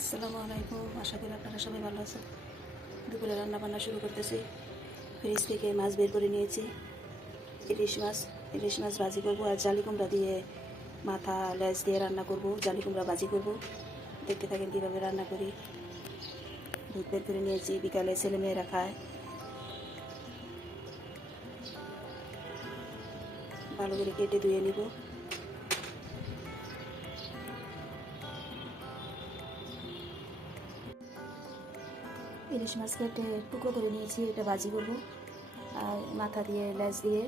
আসসালামু আলাইকুম। আশা করি আপনারা সবাই ভালো আছেন। দুপুরে রান্না বান্না শুরু করতেছি। ফ্রিজ থেকে মাছ বের করে নিয়েছি। ইলিশ মাছ ইলিশ মাছ ভাজি করব আর জালি কুমড়া দিয়ে মাথা, লেজ দিয়ে রান্না করব। জালি কুমড়া ভাজি করব। দেখতে থাকেন কীভাবে রান্না করি। দুধ বের করে নিয়েছি। বিকালে ছেলে মেয়েরা খায়। ভালো করে কেটে ধুয়ে নিব। ইলিশ মাছ কেটে টুকরো করে নিয়েছি, এটা ভাজি করব। আর মাথা দিয়ে লেজ দিয়ে,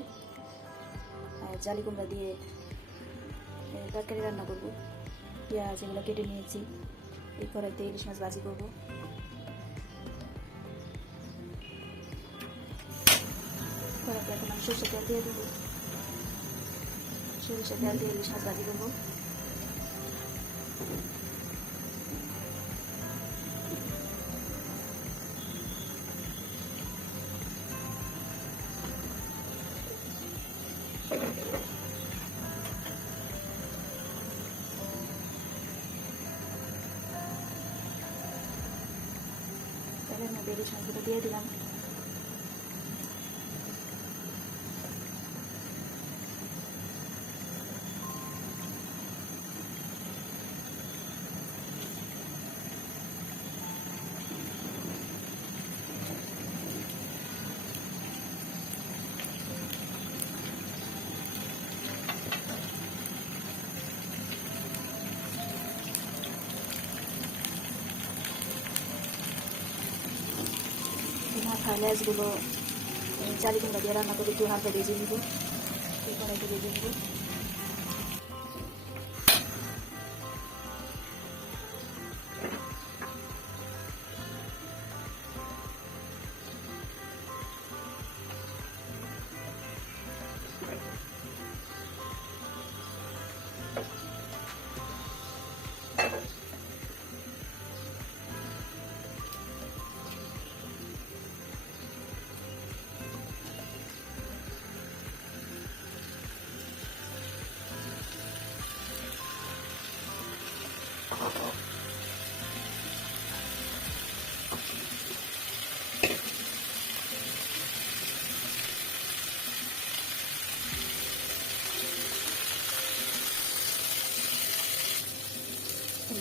আর জালি কুমড়া দিয়ে তরকারি রান্না করব। পেঁয়াজ এগুলো কেটে নিয়েছি, এই কড়াইতে ইলিশ মাছ ভাজি করব। সরষে তেল দিয়ে দেবো। সরিষা তেল দিয়ে ইলিশ মাছ ভাজি করব। তেলের মধ্যে দিয়ে দিলাম মাথা লেজগুলো চারি কুমড়া দিয়ে রান্না করে একটু হালকা ভেজে নিব। কড়াইতে ভেজে নিব।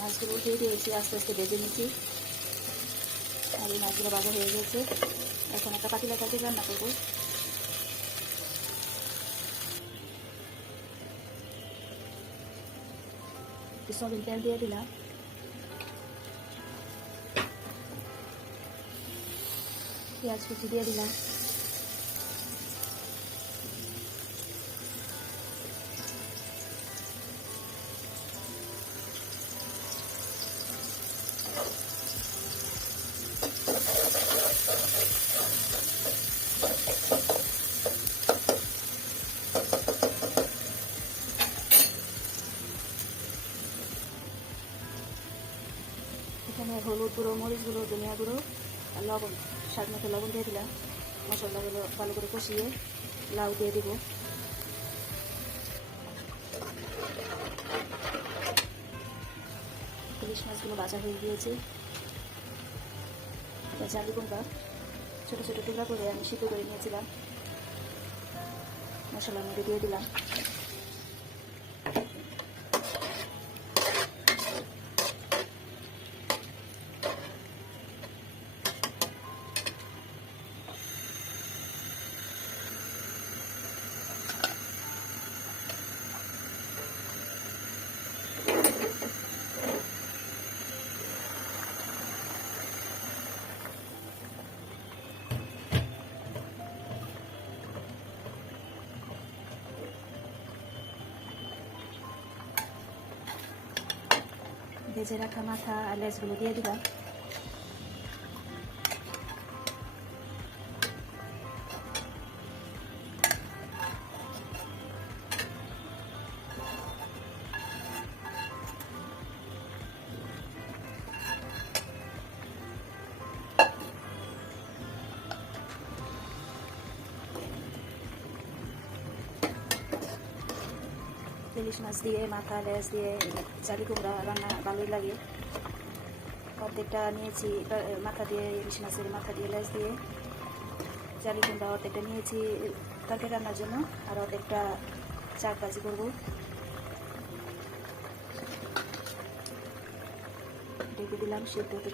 মাছগুলো উঠিয়ে দিয়েছি, আস্তে আস্তে ভেজে নিচ্ছি। আর এই মাছগুলো ভাজা হয়ে গেছে। এখন একটা পাতিলা কাটি রান্না করব। সবিন তেল দিয়ে দিলাম। পেঁয়াজ কুচি দিয়ে দিলাম। গুঁড়ো, মরিচ গুঁড়ো, ধনিয়া গুঁড়ো লবণ, স্বাদ মতো লবণ দিয়ে দিলাম। মশলাগুলো ভালো করে কষিয়ে লাউ দিয়ে দিব। ইলিশ মাছগুলো ভাজা হয়ে গিয়েছে। জালি কুমড়া। ছোটো ছোটো টুকরা করে আমি সিদ্ধ করে নিয়েছিলাম। মশলার মধ্যে দিয়ে দিলাম। ভেজে রাখা মাথা আর লেজগুলো দিয়ে দিলাম। ইলিশ মাছ দিয়ে, মাথা লেজ দিয়ে চালি কুমড়া রান্না ভালোই লাগে। অর্ধেকটা নিয়েছি মাথা দিয়ে ইলিশ মাছের মাথা দিয়ে লেজ দিয়ে চালি কুমড়া অর্ধেকটা নিয়েছি তরকারি রান্নার জন্য, আর অর্ধেকটা চাক ভাজি করব। ঢেকে দিলাম, সিদ্ধ হতে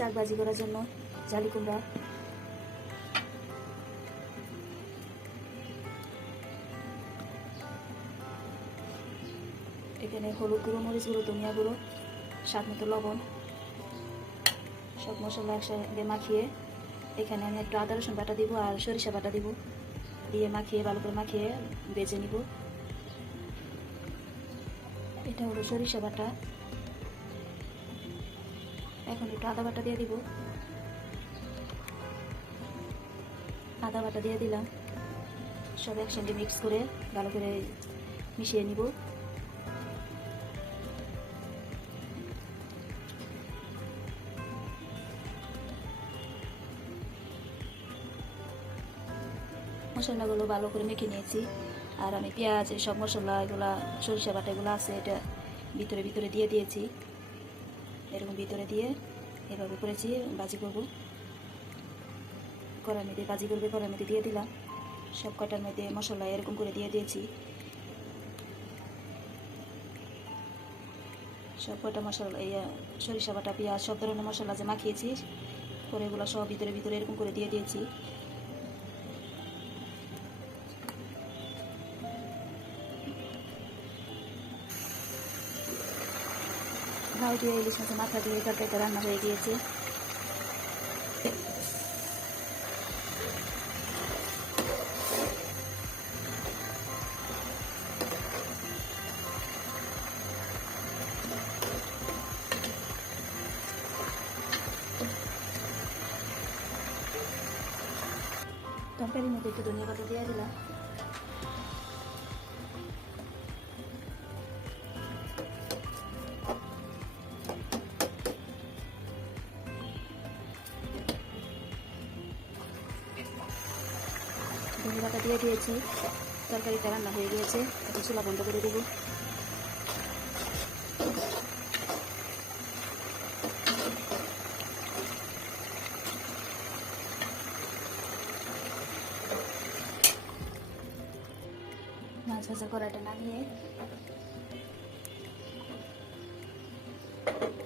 চাক ভাজি করার জন্য। জালি কুমড়া। এখানে হলুদ গুঁড়ো, মরিচ গুঁড়ো, ধনিয়া গুঁড়ো, স্বাদ মতো লবণ। সব মশলা একসাথে মাখিয়ে এখানে আমি একটু আদা, রসুন বাটা দিব আর সরিষা বাটা দিব। দিয়ে মাখিয়ে, ভালো করে মাখিয়ে বেজে নিব। এটা হলো সরিষা বাটা। এখন একটু আদা বাটা দিয়ে দিব। আদা বাটা দিয়ে দিলাম। সব একসঙ্গে মিক্স করে ভালো করে মিশিয়ে নিব। মশলাগুলো ভালো করে মেখে নিয়েছি। আর আমি পেঁয়াজ, এই সব মশলা এগুলা, সরিষা বাটা এগুলো আছে, এটা ভিতরে ভিতরে দিয়ে দিয়েছি। এরকম ভিতরে দিয়ে এভাবে করেছি বাজি করব। কড়ার মধ্যে বাজি করবে কড়ার মধ্যে দিয়ে দিলাম। সব কটার মধ্যে মশলা এরকম করে দিয়ে দিয়েছি। সব কটা মশলা, এই সরিষা বাটা, পেঁয়াজ, সব ধরনের মশলা যে মাখিয়েছি করে এগুলো সব ভিতরে ভিতরে এরকম করে দিয়ে দিয়েছি। লাউ দিয়ে ইলিশ মাছের মাথা দিয়ে তরকারিটা রান্না হয়ে গিয়েছে। তরকারির মধ্যে একটু ধনিয়া পাতা দিয়ে দিলাম। ধনে পাতা দিয়ে দিয়েছি। তরকারিটা রান্না হয়ে গিয়েছে। এখন চুলা বন্ধ করে দেবো। মাছ ভাজা কড়াইটা নামিয়ে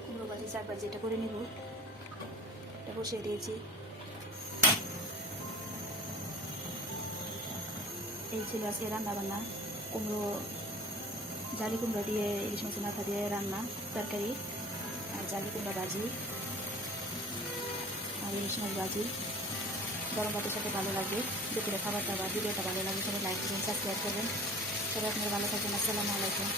কুমড়ো শাক ভাজি এটা করে নিব। এটা বসিয়ে দিয়েছি। এই ছিল আজকে রান্না বান্না, কুমড়ো, জালি কুমড়ো দিয়ে, ইলিশ মাছের মাথা দিয়ে রান্না, তরকারি, আর জালি কুমড়ো ভাজি, আর ইলিশ মাছ ভাজি। গরম ভাতের সাথে ভালো লাগবে, দুপুরে খাবার দাবার, ভিডিওটা ভালো লাগবে সবাই লাইক করবেন সাবস্ক্রাইব করবেন। সবাই আপনারা ভালো থাকবেন, আসসালামু আলাইকুম।